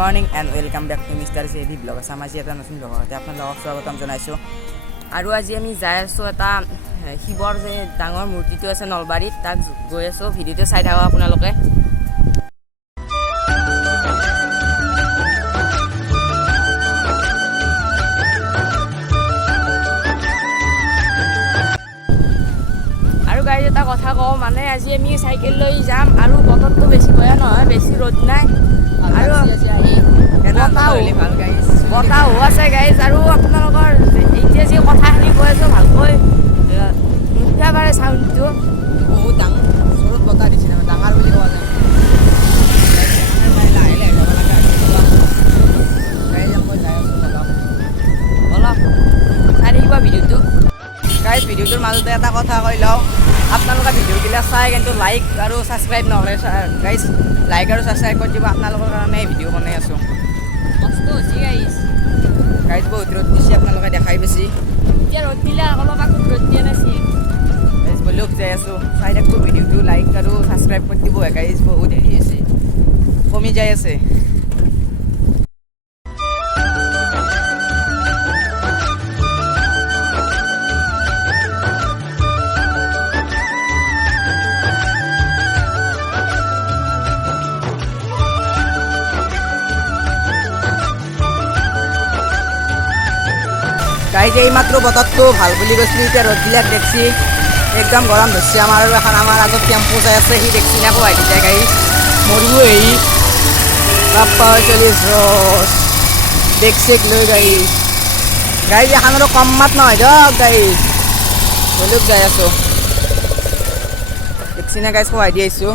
morning and welcome back to mister JD blog আছে আজি এটা নতুন ব্লগতে আপোনালোকক স্বাগতম জনাইছোঁ আৰু আজি আমি যাই আছোঁ এটা শিৱৰ যে ডাঙৰ মূৰ্তিটো আছে নলবাৰীত তাক গৈ আছোঁ ভিডিঅ'টো চাই থাকক আপোনালোকে আৰু গাড়ী এটা কথা কওঁ মানে আজি আমি চাইকেল লৈ যাম আৰু বতৰটো বেছি বেয়া নহয় বেছি ৰ'দ নাই আৰু বতাহো আছে গাইজ আৰু আপোনালোকৰ এতিয়া যি কথাখিনি কৈ আছোঁ ভালকৈ নুঠা পাৰে চাউণ্ডটো বহুত ডাঙৰ জোৰত বতাহ দিছে ডাঙৰ বুলি কোৱা যায় লাহে লাহে যাব লাগে অলপ চাই থাকিব ভিডিঅ'টো গাইজ ভিডিঅ'টোৰ মাজতে এটা কথা কৈ লওঁ আপোনালোকে ভিডিঅ'বিলাক চাই কিন্তু লাইক আৰু ছাবস্ক্ৰাইব নহ'লে গাইজ লাইক আৰু ছাবস্ক্ৰাইব কৰি দিব আপোনালোকৰ কাৰণে ভিডিঅ' বনাই আছোঁ কষ্ট হৈছে গাইজ বহুত ৰ'দ দিছে আপোনালোকে দেখাই বেছি এতিয়া ৰ'দ দিলে অলপ আগত ৰ'দ দিয়া নাছিল গাইজ বলক যাই আছোঁ চাই থাকোঁ ভিডিঅ'টো লাইক আৰু ছাবস্ক্ৰাইব কৰি দিব গাইজ বহুত হেৰি আছে কমি যাই আছে গাইজ এইমাত্ৰ বতৰটো ভাল বুলি কৈছিলোঁ এতিয়া ৰ'দবিলাক দেখছি একদম গৰম ধৰিছে আমাৰ আৰু এখন আমাৰ আগত টেম্পু যাই আছে সি দেখছি না কোৱাই দিছে গাইজ মৰিব এই বাপ্পা 40 ৰছ দেখ চেক লৈ গাইজ গাইজ এখন আৰু কম মাত নহয় দিয়ক গাইজ বলক যাই আছোঁ দেখছি না গাইজ কোৱাই দি আহিছোঁ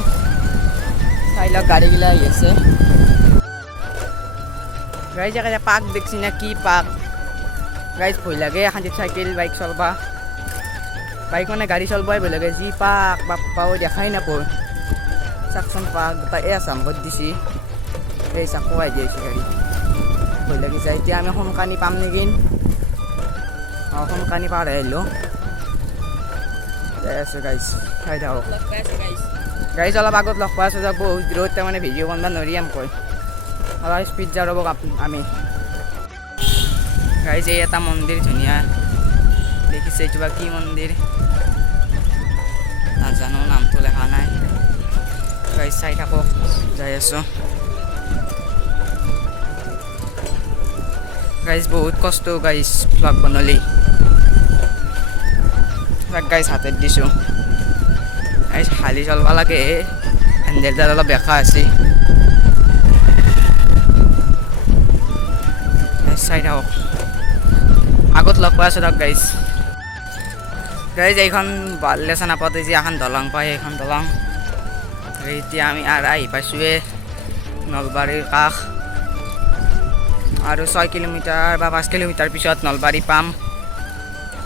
চাই লওক গাড়ীবিলাক আহি আছে গাইজ একেবাৰে পাক দেখছি না কি পাক গাইজ ভয় লাগে এখান চাইকেল বাইক চলবা বাইক মানে গাড়ী চলবাই ভয় লাগে যি পাক বাপ্পাও দেখাই নাপায় চাকচোন পাক গোটাই আছাম কৰি দিছি এই চাক খুৱাই দি আহিছে গাড়ী ভয় লাগিছে এতিয়া আমি সোনকানি পাম নেকি অঁ সোনকানি পাৰ আহিলোঁ যাই আছোঁ গাইজ চাই থাকক গাড়ী অলপ আগত লগ পাই আছোঁ যাক বহুত দূৰত তাৰমানে ভিডিঅ' বনাব নোৱাৰি আমকৈ অলপ স্পীড যাওঁ ৰ'ব আমি গাইজ এই এটা মন্দিৰ ধুনীয়া দেখিছে এইটো বা কি মন্দিৰ নাজানো নামটো লেখা নাই গাইজ চাই থাকক যাই আছোঁ গাইজ বহুত কষ্ট গাইজ ব্লগ বনালি গাইজ হাতত দিছোঁ গাইজ হালি চলব লাগে হেণ্ডেলডাল অলপ বেকা আছে চাই থাকক আগত লগ পাই আছোঁ দিয়ক গাইজ গাইজ এইখন বাল্যচা নাপাতে যে এখন দলং পায় এইখন দলং এতিয়া আমি আৰু আহি পাইছোঁৱে নলবাৰীৰ কাষ আৰু 6 কিলোমিটাৰ বা 5 কিলোমিটাৰ পিছত নলবাৰী পাম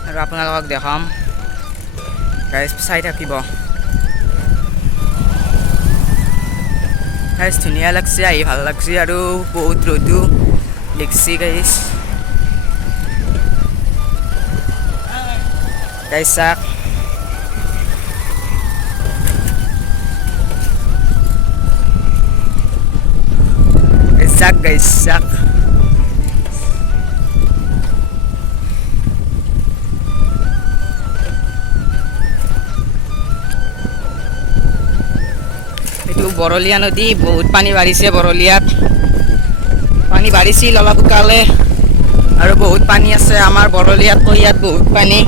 আৰু আপোনালোকক দেখাম গাইজ চাই থাকিব গাইজ ধুনীয়া লাগছে আহি ভাল লাগছে আৰু বহুত ৰ'দো দেখছি গাইজ গাইজ চাক গাইজ চাক এইটো বৰলীয়া নদী বহুত পানী বাঢ়িছে বৰলীয়াত পানী বাঢ়িছিল অলপ শুকালে আৰু বহুত পানী আছে আমাৰ বৰলীয়াতকৈ ইয়াত বহুত পানী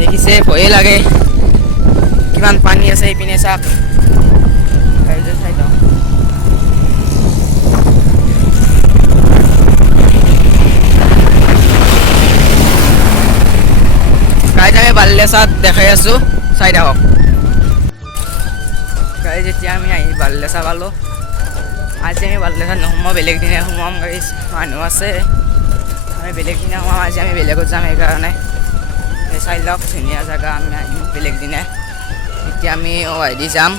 দেখিছে ভয়ে লাগে কিমান পানী আছে এইপিনে চাওক চাই লওঁ গাইজ আমি বাল্যচাত দেখাই আছোঁ চাই থাকক গাইজ যেতিয়া আমি আহি বাল্যচা পালোঁ আজি আমি বাল্যচাত নোসোমাওঁ বেলেগ দিনে সোমাম গাইজ মানুহ আছে আমি বেলেগ দিনে সোমাম আজি আমি বেলেগত যাম সেইকাৰণে চাই লওক ধুনীয়া জেগা আমি আহিম বেলেগ দিনে এতিয়া আমি দি যাম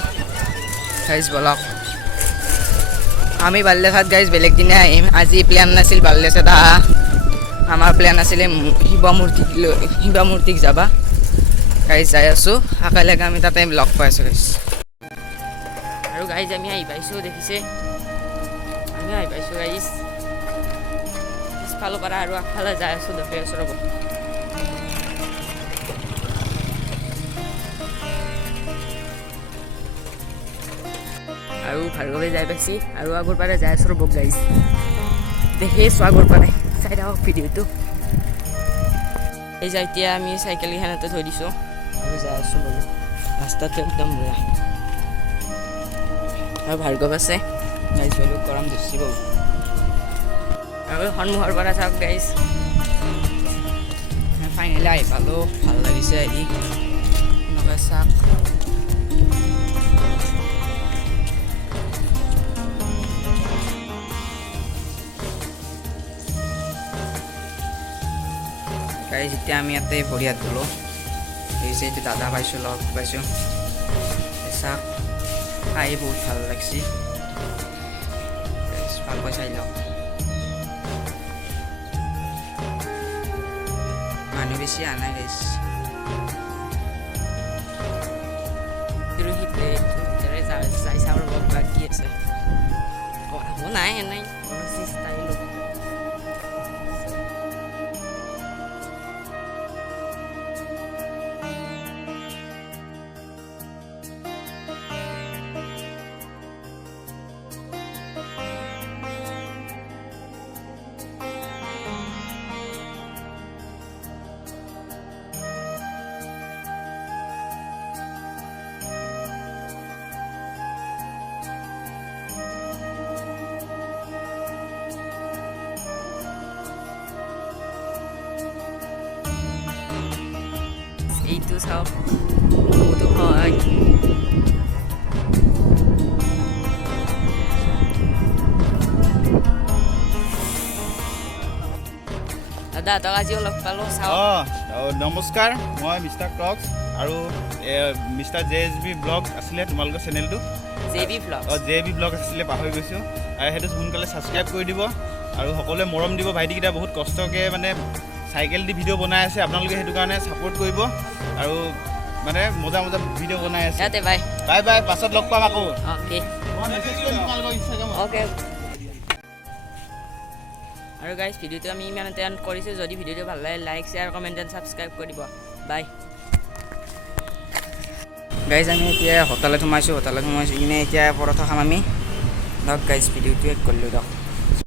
গাইজ বলক আমি বাল্যচাত গাইজ বেলেগ দিনে আহিম আজি প্লেন নাছিল বাল্যচাত অহা আমাৰ প্লেন আছিলে শিৱ মূৰ্তিক যাবা গাইজ যাই আছোঁ একেলগে আমি তাতে লগ পাই আছোঁ গাইজ আৰু গাইজ আমি আহি পাইছোঁ দেখিছে আমি আহি পাইছোঁ গাইছ পিছফালৰ পৰা আৰু আগফালে যাই আছোঁ দেখি আছোঁ ৰ'ব আৰু ভাৰ্গৱে যাই পাইছি আৰু আগৰ পাৰে যাই আছোঁ ৰ'ব গাইছ দেখি আছোঁ আগৰ পাৰে চাই থাকক ভিডিঅ'টো এই যে এতিয়া আমি চাইকেলকেইখন ইয়াতে থৈ দিছোঁ আৰু যাই আছোঁ বোলো ৰাস্তাটো একদম বেয়া আৰু ভাৰ্গৱ আছে গাইছ বোলো গৰম দিছি বাৰু আৰু সন্মুখৰ পৰা চাওক গাইছ ফাইনেলি আহি পালোঁ ভাল লাগিছে আহি এনেকৈ চাওক গাইছ এতিয়া আমি ইয়াতে ভৰি হাত ধুলোঁ এই যে এইটো দাদা পাইছোঁ লগ পাইছোঁ চাওক খাই বহুত ভাল লাগছি ভালকৈ চাই লওক মানুহ বেছি অহা নাই গাইছ ভিতৰে যাই চাওঁ ৰ'ব বাকী আছে আহো নাই এনেই ষ্টাইল এইটো চাওক বহুতো হয় দাদা তক আজিও লগ পালোঁ চাওক নমস্কাৰ মই মিষ্টাৰ ক্ৰক্স আৰু মিষ্টাৰ JSB ব্লগ আছিলে তোমালোকৰ চেনেলটো JB Vlog JB ব্লগ আছিলে পাহৰি গৈছোঁ আৰু সেইটো সোনকালে ছাবস্ক্ৰাইব কৰি দিব আৰু সকলোৱে মৰম দিব ভাইটিকেইটা বহুত কষ্টকৈ মানে চাইকেল দি ভিডিঅ' বনাই আছে আপোনালোকে সেইটো কাৰণে ছাপোৰ্ট কৰিব আৰু মানে মজা মজা ভিডিঅ' বনাই আছে ইয়াতে বাই বাই বাই পাছত লগ পাম আকৌ অ'কে অ'কে আৰু গাইজ ভিডিঅ'টো আমি ইমানতে এণ্ড কৰিছোঁ যদি ভিডিঅ'টো ভাল লাগে like share comment and subscribe কৰিব বাই গাইজ আমি এতিয়া হোটেলত সোমাইছোঁ কিনে এতিয়া পৰঠা খাম আমি ধৰক গাইজ ভিডিঅ'টো এড কৰিলোঁ দিয়ক